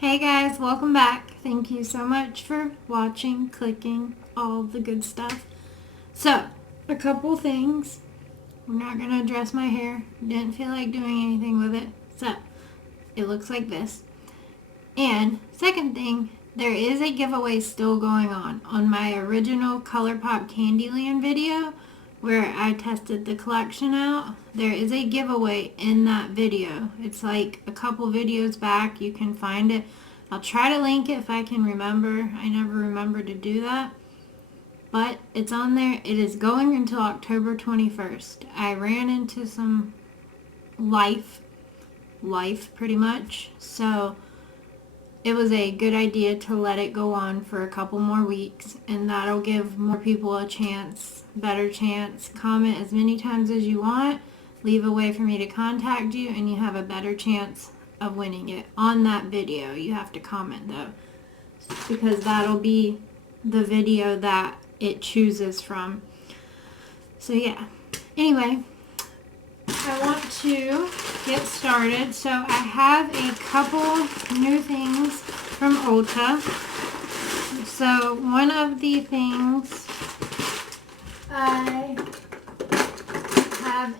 Hey guys, welcome back. Thank you so much for watching, clicking, all the good stuff. So, a couple things. We're not going to address my hair. Didn't feel like doing anything with it. So, it looks like this. And, second thing, there is a giveaway still going on my original ColourPop Candyland video where I tested the collection out. There is a giveaway in that video. It's like a couple videos back. You can find it. I'll try to link it if I can remember. I never remember to do that. But it's on there. It is going until October 21st. I ran into some life pretty much. So it was a good idea to let it go on for a couple more weeks, and that'll give more people a chance, better chance. Comment as many times as you want, leave a way for me to contact you, and you have a better chance of winning it. On that video, you have to comment though, because that'll be the video that it chooses from. So yeah, anyway, I want to get started. So I have a couple new things from Ulta. So one of the things I have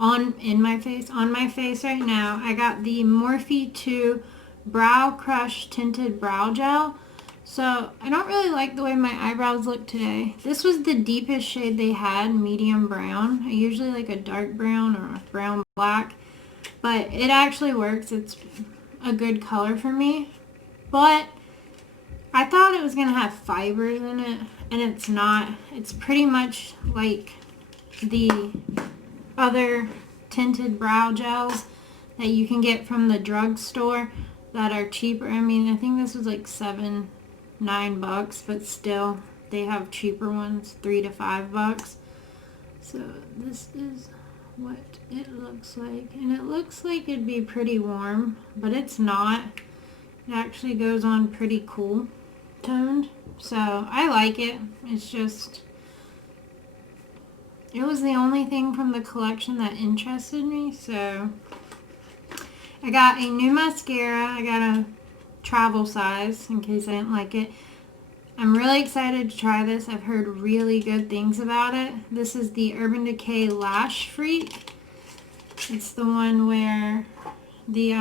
on my face right now, I got the Morphe 2 Brow Crush Tinted Brow Gel. So I don't really like the way my eyebrows look today. This was the deepest shade they had, medium brown. I usually like a dark brown or a brown black, but it actually works. It's a good color for me. But I thought it was going to have fibers in it, and it's not. It's pretty much like the other tinted brow gels that you can get from the drugstore that are cheaper. I mean, I think this was like $9, but still they have cheaper ones, $3 to $5. So this is what it looks like, and it looks like it'd be pretty warm, but it's not. It actually goes on pretty cool toned, so I like it. It's just, it was the only thing from the collection that interested me. So I got a new mascara. I got a travel size in case I didn't like it. I'm really excited to try this. I've heard really good things about it. This is the Urban Decay Lash Freak. It's the one where the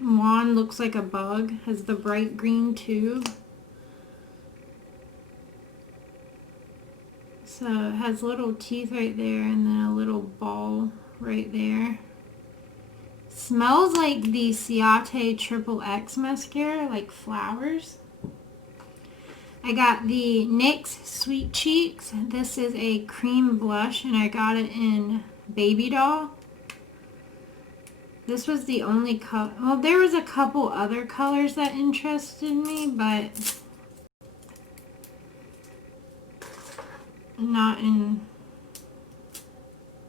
wand looks like a bug, has the bright green tube. So it has little teeth right there and then a little ball right there. Smells like the Ciate Triple X mascara, like flowers. I got the NYX Sweet Cheeks. This is a cream blush, and I got it in Baby Doll. This was the only color. Well, there was a couple other colors that interested me, but not in.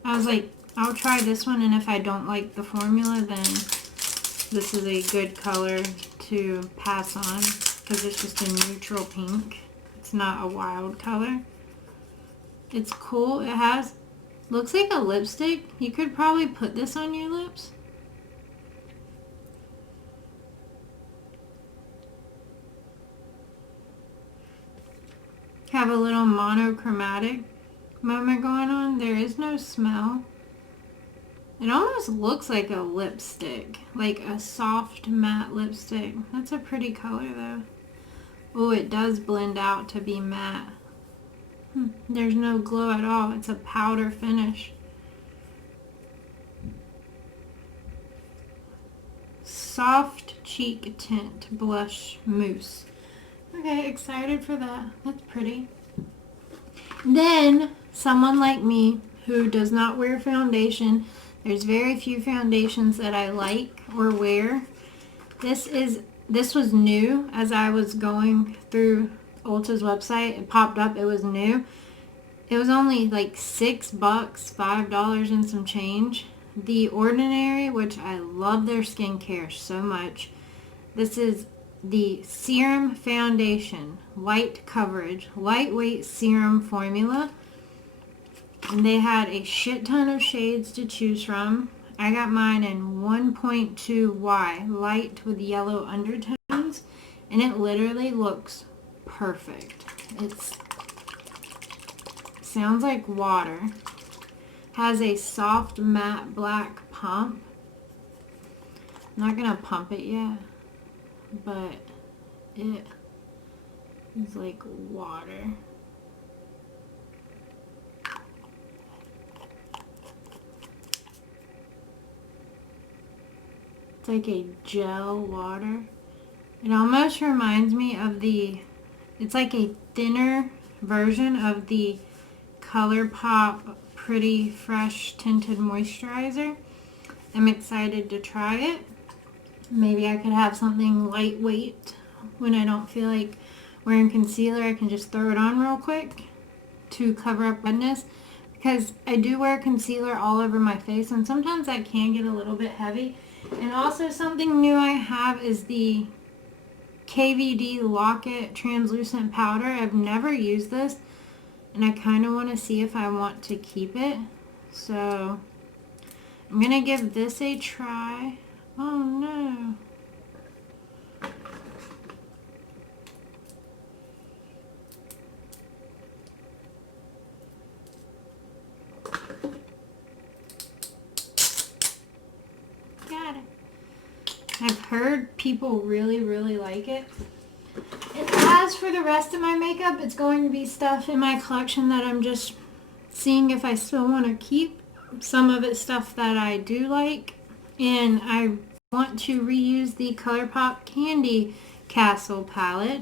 I was like, I'll try this one, and if I don't like the formula, then this is a good color to pass on, because it's just a neutral pink. It's not a wild color. It's cool. It has, looks like a lipstick. You could probably put this on your lips. Have a little monochromatic moment going on. There is no smell. It almost looks like a lipstick, like a soft matte lipstick. That's a pretty color though. Oh, it does blend out to be matte. There's no glow at all. It's a powder finish. Soft cheek tint blush mousse. Okay, excited for that. That's pretty. Then, someone like me who does not wear foundation, there's very few foundations that I like or wear. This was new as I was going through Ulta's website. It popped up, it was new. It was only like $6, $5 and some change. The Ordinary, which I love their skincare so much. This is the Serum Foundation Light Coverage Lightweight Serum Formula. And they had a shit ton of shades to choose from. I got mine in 1.2Y, light with yellow undertones, and it literally looks perfect. It sounds like water. Has a soft matte black pump. I'm not gonna pump it yet, but it is like water. It's like a gel water. It almost reminds me of it's like a thinner version of the ColourPop Pretty Fresh Tinted Moisturizer. I'm excited to try it. Maybe I could have something lightweight when I don't feel like wearing concealer. I can just throw it on real quick to cover up redness, because I do wear concealer all over my face and sometimes that can get a little bit heavy. And also something new I have is the KVD Lock-It Translucent Powder. I've never used this and I kind of want to see if I want to keep it. So I'm going to give this a try. Oh no. Got it. I've heard people really like it. And as for the rest of my makeup, it's going to be stuff in my collection that I'm just seeing if I still want to keep. Some of it's stuff that I do like. And I want to reuse the ColourPop Candy Castle palette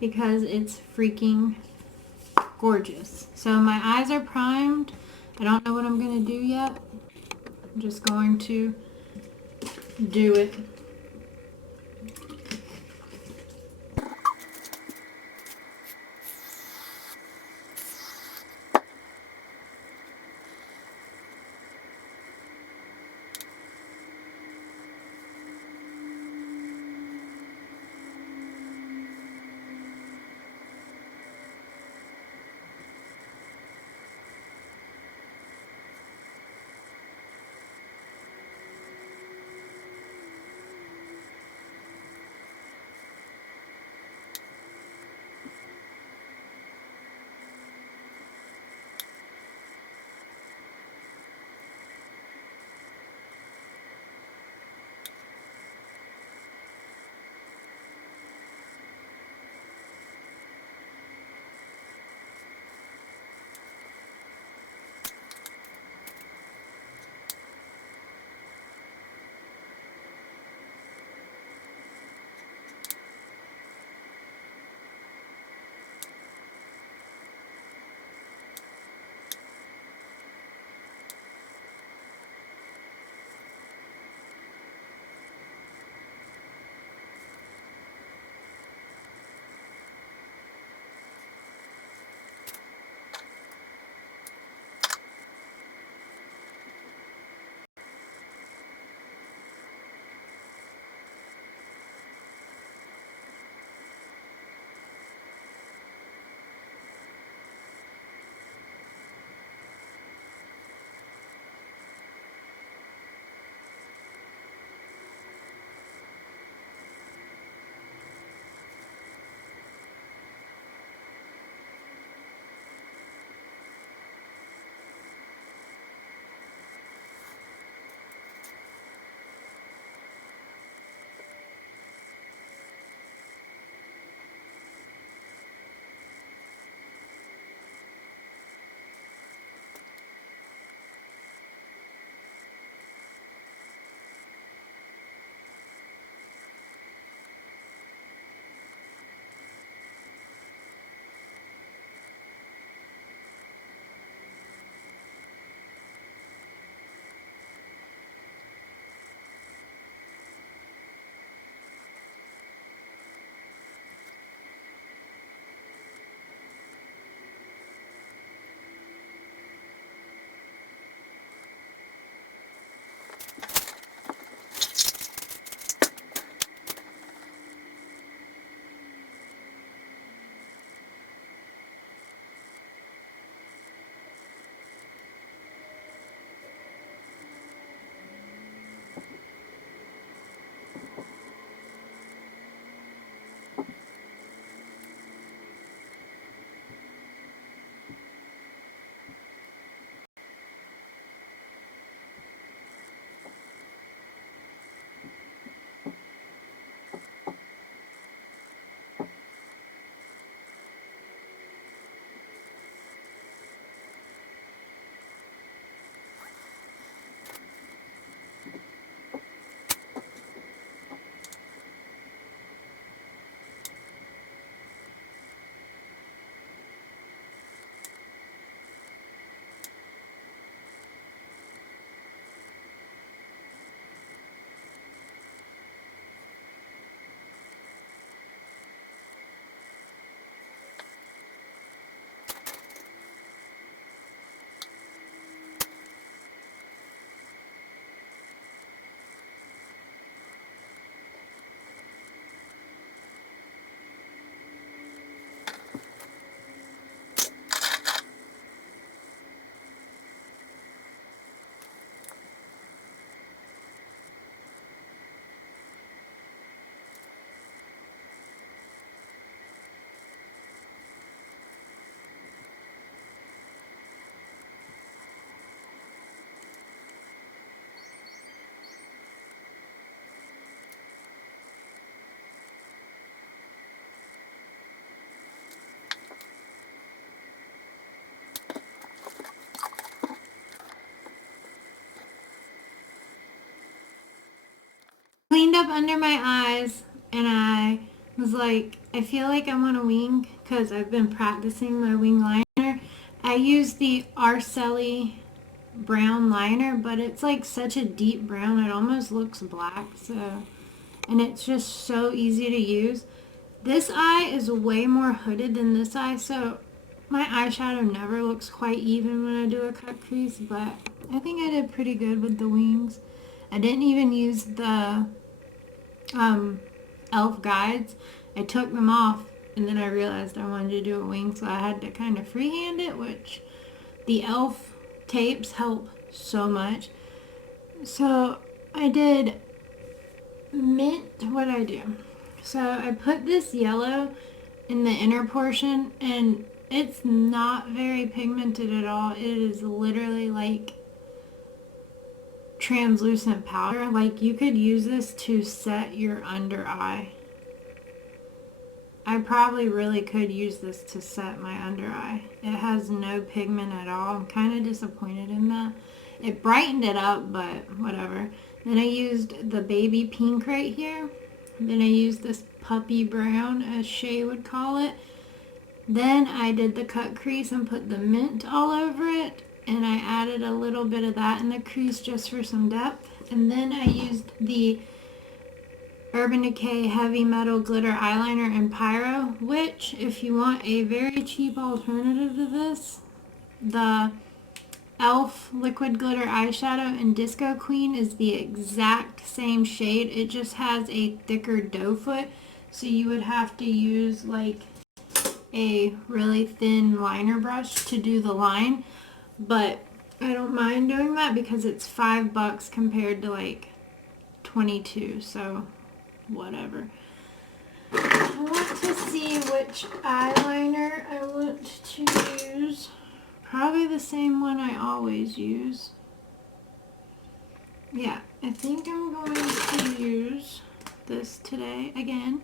because it's freaking gorgeous. So my eyes are primed. I don't know what I'm going to do yet. I'm just going to do it. up under my eyes and I was like, I feel like I want a wing because I've been practicing my wing liner. I use the Arcelli brown liner, but it's like such a deep brown it almost looks black, so, and it's just so easy to use. This eye is way more hooded than this eye, so my eyeshadow never looks quite even when I do a cut crease, but I think I did pretty good with the wings. I didn't even use the elf guides. I took them off and then I realized I wanted to do a wing, so I had to kind of freehand it, which the elf tapes help so much. So I did mint, what I do? So I put this yellow in the inner portion and it's not very pigmented at all. It is literally like translucent powder. Like you could use this to set your under eye. I probably really could use this to set my under eye. It has no pigment at all. I'm kind of disappointed in that. It brightened it up, but whatever. Then I used the baby pink right here. Then I used this puppy brown, as Shay would call it. Then I did the cut crease and put the mint all over it. And I added a little bit of that in the crease just for some depth. And then I used the Urban Decay Heavy Metal Glitter Eyeliner in Pyro, which, if you want a very cheap alternative to this, the Elf Liquid Glitter Eyeshadow in Disco Queen is the exact same shade. It just has a thicker doe foot, so you would have to use like a really thin liner brush to do the line, but I don't mind doing that because it's $5 compared to like 22, so whatever. I want to see which eyeliner I want to use. Probably the same one I always use. Yeah, I think I'm going to use this today again.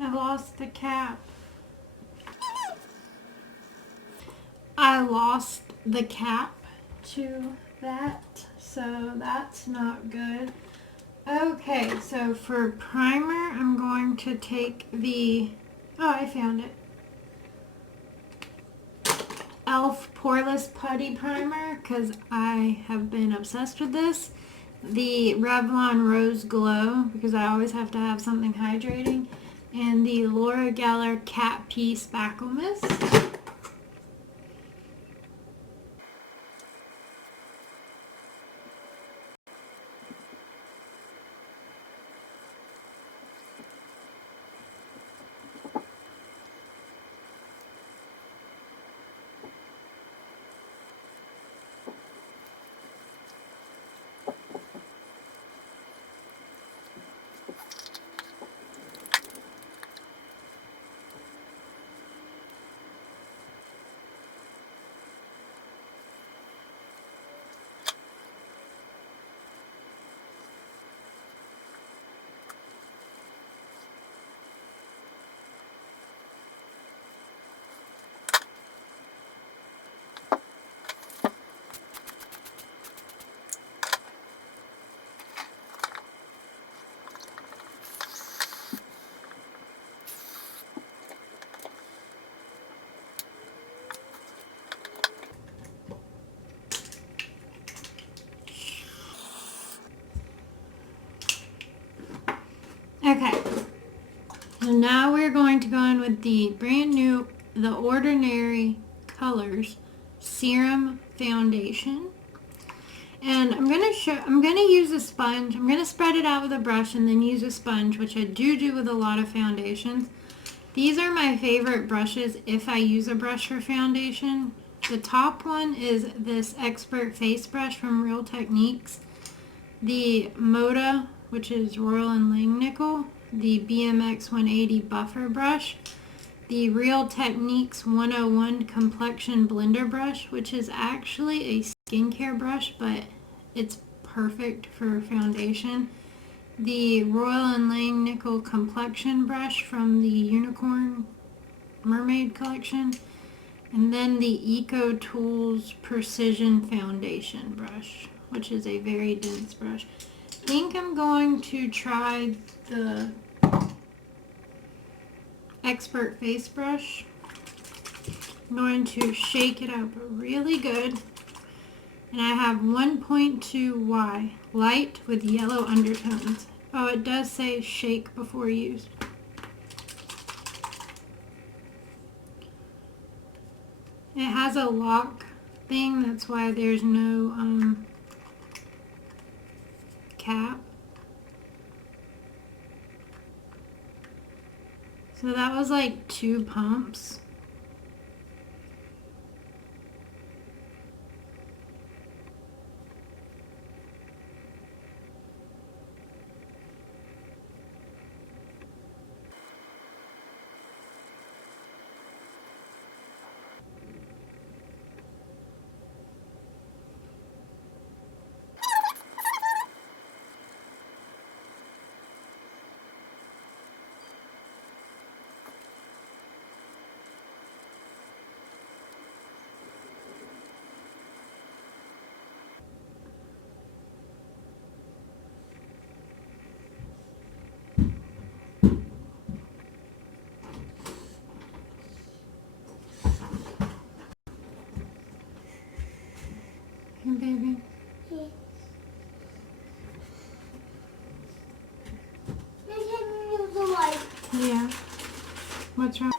I lost the cap. I lost the cap to that, so that's not good. Okay, so for primer, I'm going to take the, oh, I found it. Elf Poreless Putty Primer, because I have been obsessed with this. The Revlon Rose Glow, because I always have to have something hydrating. And the Laura Geller Cat Pee Spackle Mist. Okay, so now we're going to go in with the brand new The Ordinary Colors Serum Foundation. And I'm gonna use a sponge. I'm gonna spread it out with a brush and then use a sponge, which I do with a lot of foundations. These are my favorite brushes if I use a brush for foundation. The top one is this Expert Face Brush from Real Techniques. The Moda, which is Royal and Langnickel. The BMX 180 Buffer Brush. The Real Techniques 101 Complexion Blender Brush, which is actually a skincare brush, but it's perfect for foundation. The Royal and Langnickel Complexion Brush from the Unicorn Mermaid collection. And then the Eco Tools Precision Foundation Brush, which is a very dense brush. I think I'm going to try the Expert Face Brush. I'm going to shake it up really good. And I have 1.2Y, light with yellow undertones. Oh, it does say shake before use. It has a lock thing, that's why there's no cap. So that was like 2 pumps. Hey, baby. Hey. They can use the light. Yeah. What's wrong?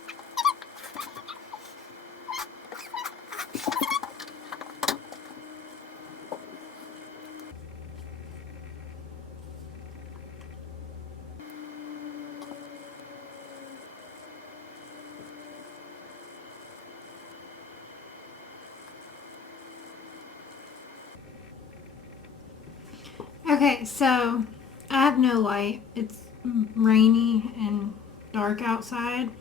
Okay, so I have no light. It's rainy and dark outside.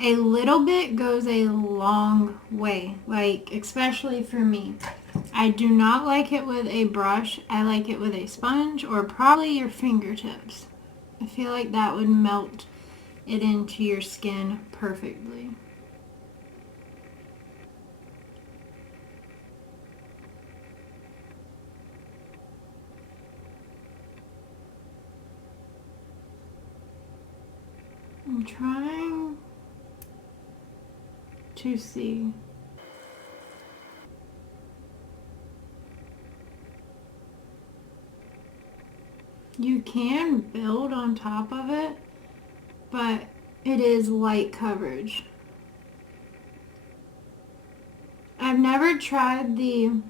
A little bit goes a long way, like especially for me. I do not like it with a brush. I like it with a sponge or probably your fingertips. I feel like that would melt it into your skin perfectly. I'm trying to see. You can build on top of it, but it is light coverage. I've never tried the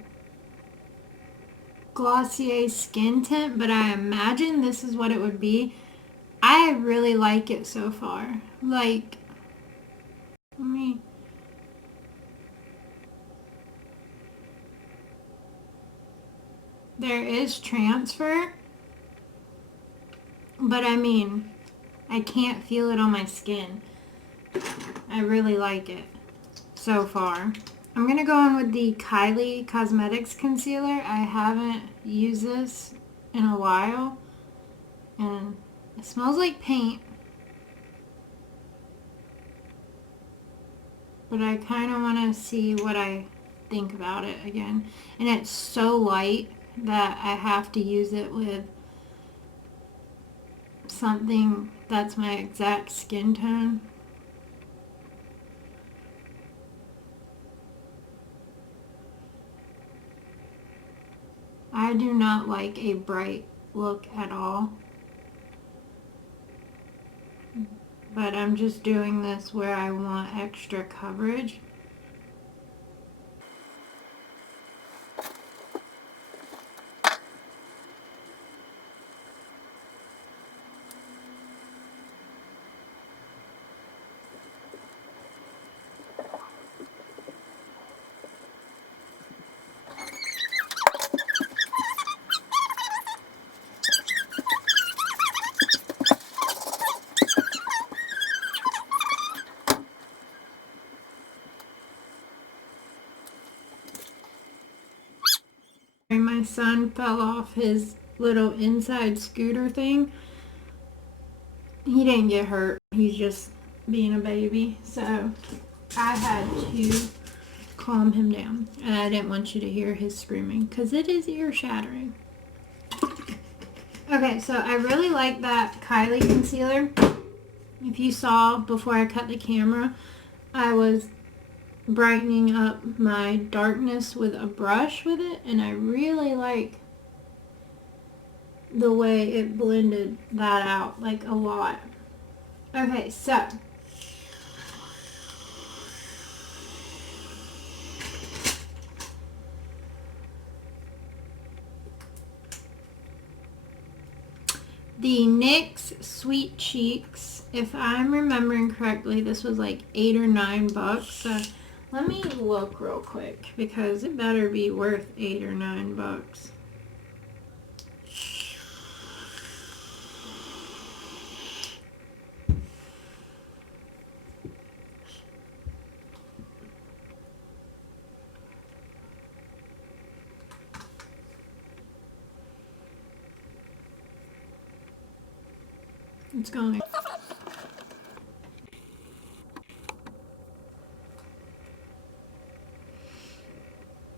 Glossier Skin Tint, but I imagine this is what it would be. I really like it so far. Like, let me... There is transfer, but I mean, I can't feel it on my skin. I really like it so far. I'm going to go on with the Kylie Cosmetics Concealer. I haven't used this in a while, and it smells like paint. But I kind of want to see what I think about it again. And it's so light that I have to use it with something that's my exact skin tone. I do not like a bright look at all. But I'm just doing this where I want extra coverage. My son fell off his little inside scooter thing. He didn't get hurt. He's just being a baby. So I had to calm him down. And I didn't want you to hear his screaming because it is ear shattering. Okay, so I really like that Kylie concealer. If you saw before I cut the camera, I was brightening up my darkness with a brush with it, and I really like the way it blended that out, like a lot. Okay, so the NYX Sweet Cheeks, if I'm remembering correctly, this was like $8 or $9. So let me look real quick because it better be worth $8 or $9. It's going.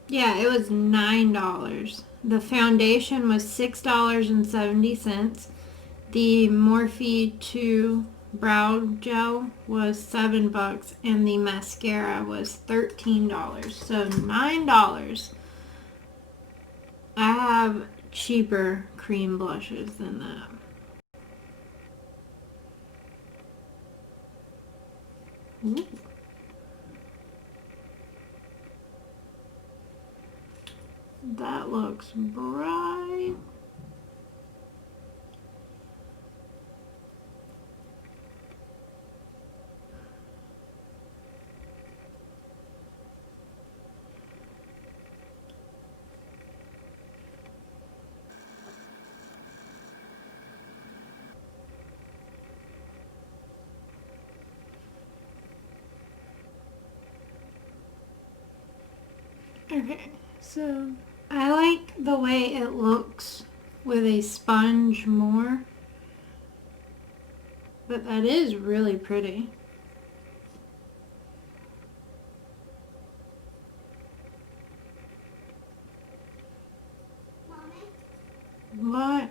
Yeah, it was $9. The foundation was $6.70. The Morphe 2 brow gel was $7, and the mascara was $13. So $9. I have cheaper cream blushes than that. Ooh. That looks bright. Okay, so I like the way it looks with a sponge more, but that is really pretty. What?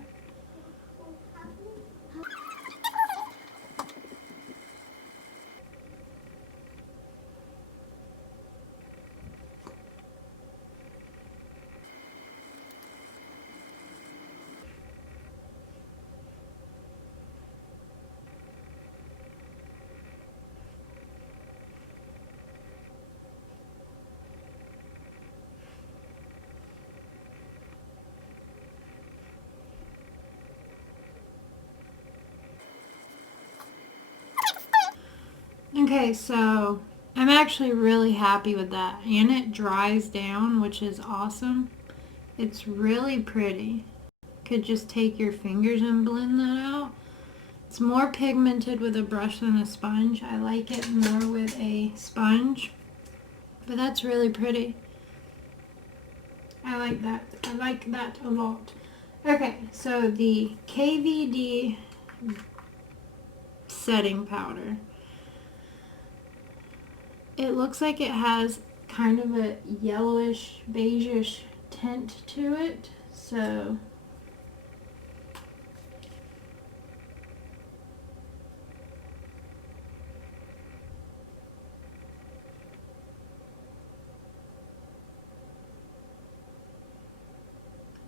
Okay, so I'm actually really happy with that, and it dries down, which is awesome. It's really pretty. Could just take your fingers and blend that out. It's more pigmented with a brush than a sponge. I like it more with a sponge, but that's really pretty. I like that. I like that a lot. Okay, so the KVD setting powder. It looks like it has kind of a yellowish, beigeish tint to it. So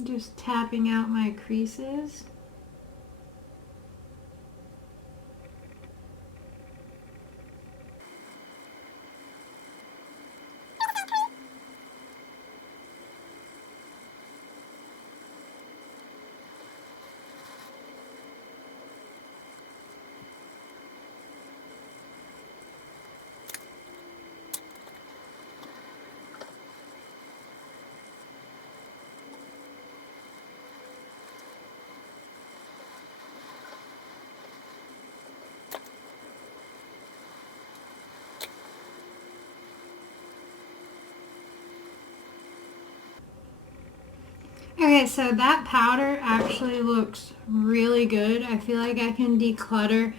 just tapping out my creases. Okay, so that powder actually looks really good. I feel like I can declutter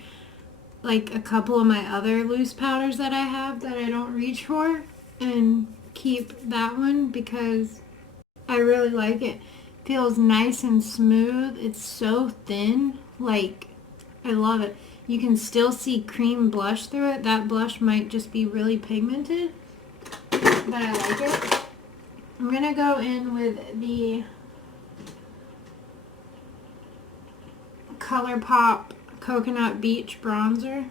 like a couple of my other loose powders that I have that I don't reach for and keep that one because I really like it. Feels nice and smooth. It's so thin. Like, I love it. You can still see cream blush through it. That blush might just be really pigmented, but I like it. I'm going to go in with the ColourPop Coconut Beach Bronzer.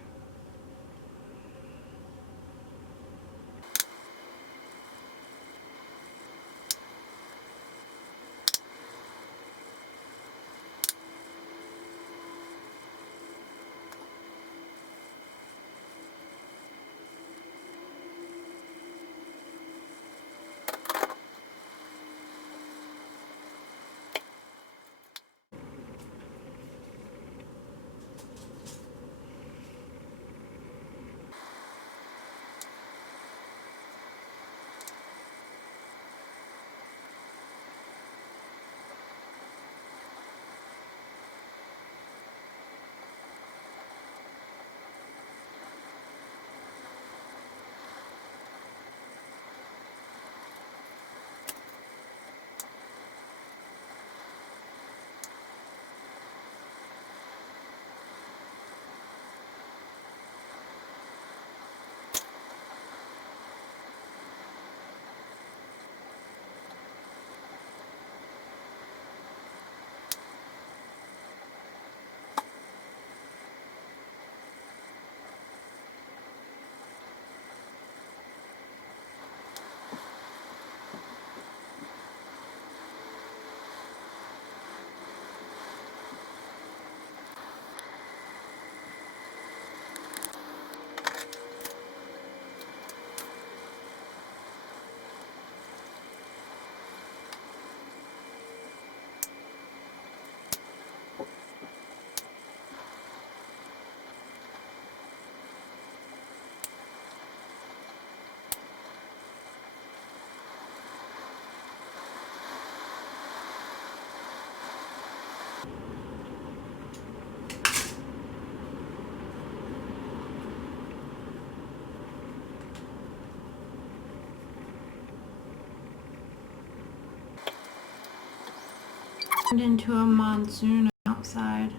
Turned into a monsoon outside.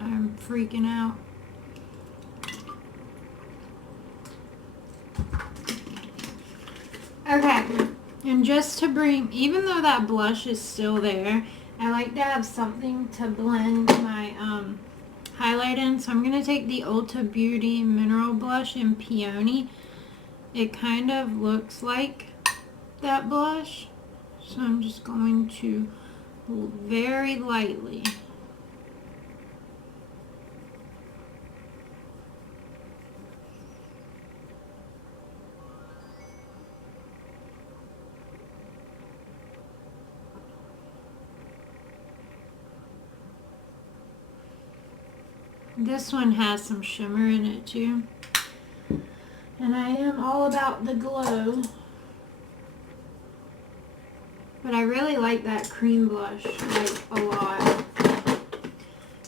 I'm freaking out. Okay, and just to bring, even though that blush is still there, I like to have something to blend my highlight in. So I'm going to take the Ulta Beauty Mineral Blush in Peony. It kind of looks like that blush. So I'm just going to very lightly. This one has some shimmer in it too. And I am all about the glow. But I really like that cream blush, like, a lot.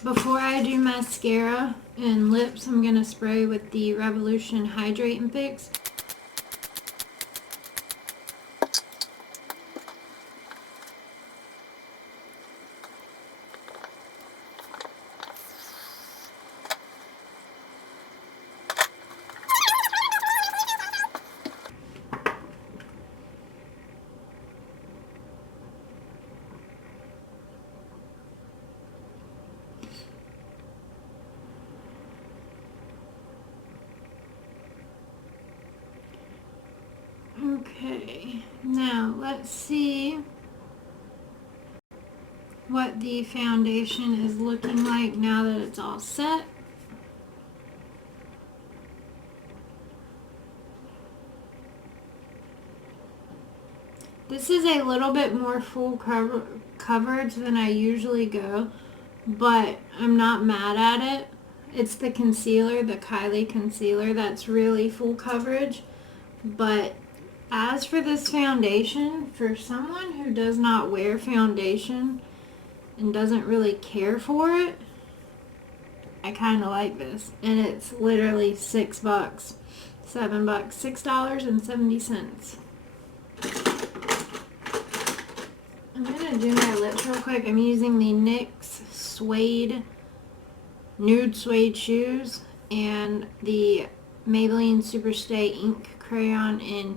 Before I do mascara and lips, I'm going to spray with the Revolution Hydrate and Fix. Okay, now let's see what the foundation is looking like now that it's all set. This is a little bit more full coverage than I usually go, but I'm not mad at it. It's the concealer, the Kylie concealer, that's really full coverage, but As for this foundation, for someone who does not wear foundation and doesn't really care for it, I kind of like this. And it's literally $6, $7, $6.70. I'm going to do my lips real quick. I'm using the NYX suede, nude suede shoes and the Maybelline Superstay ink crayon in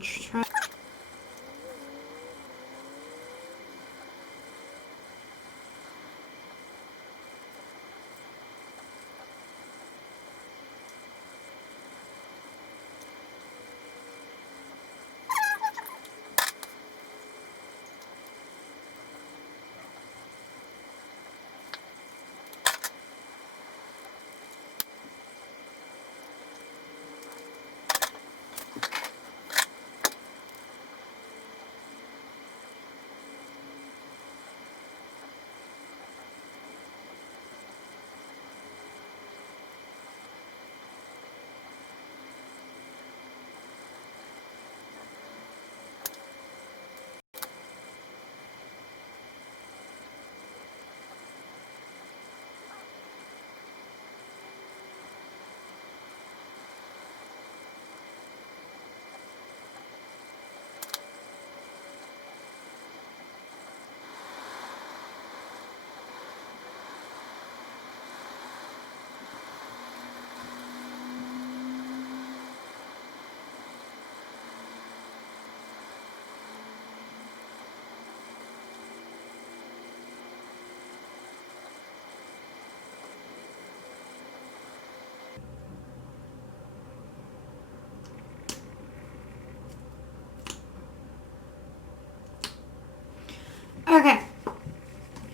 Okay,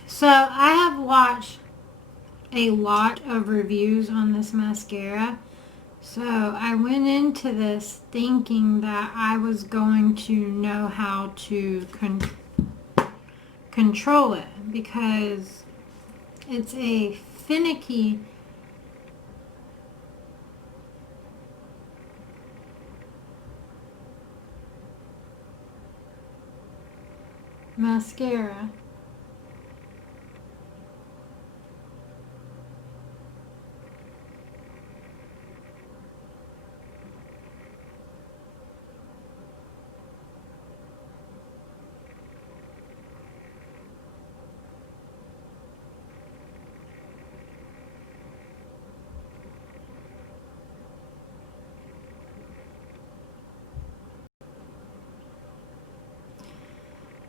so I have watched a lot of reviews on this mascara. So I went into this thinking that I was going to know how to control it because it's a finicky mascara.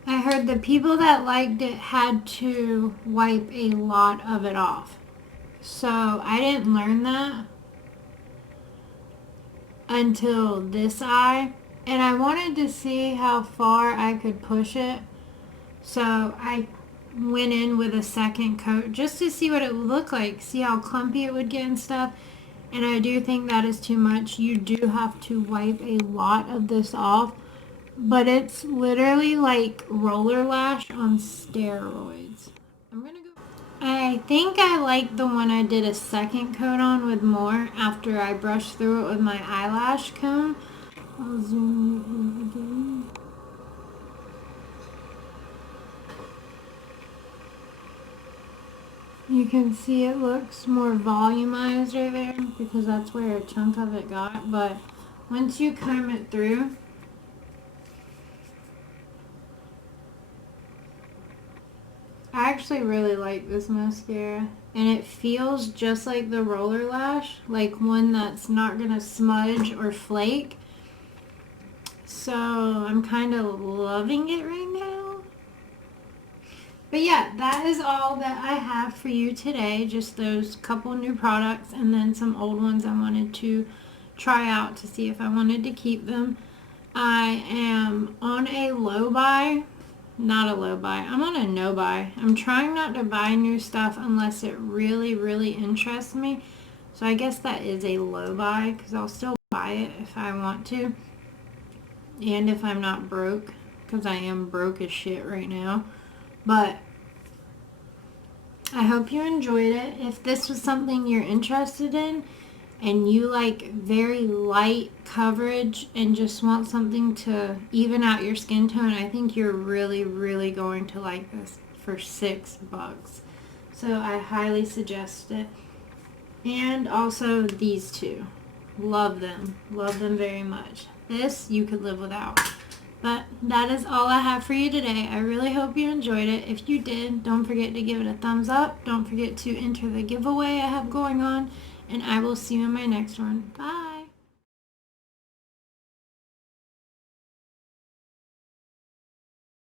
I heard the people that liked it had to wipe a lot of it off. So I didn't learn that until this eye. And I wanted to see how far I could push it. So I went in with a second coat just to see what it would look like. See how clumpy it would get and stuff. And I do think that is too much. You do have to wipe a lot of this off. But it's literally like roller lash on steroids. I'm gonna go. I think I like the one I did a second coat on with more after I brushed through it with my eyelash comb. I'll zoom in again. You can see it looks more volumized right there because that's where a chunk of it got. But once you comb it through, I actually really like this mascara, and it feels just like the roller lash, like one that's not gonna smudge or flake. So I'm kind of loving it right now. But yeah, that is all that I have for you today. Just those couple new products and then some old ones I wanted to try out to see if I wanted to keep them. I am on a low buy. Not a low buy. I'm on a no buy. I'm trying not to buy new stuff unless it really, really interests me. So I guess that is a low buy because I'll still buy it if I want to. And if I'm not broke, because I am broke as shit right now. But I hope you enjoyed it. If this was something you're interested in and you like very light coverage and just want something to even out your skin tone, I think you're really, really going to like this for $6. So I highly suggest it. And also these two. Love them. Love them very much. This you could live without. But that is all I have for you today. I really hope you enjoyed it. If you did, don't forget to give it a thumbs up. Don't forget to enter the giveaway I have going on. And I will see you in my next one. Bye.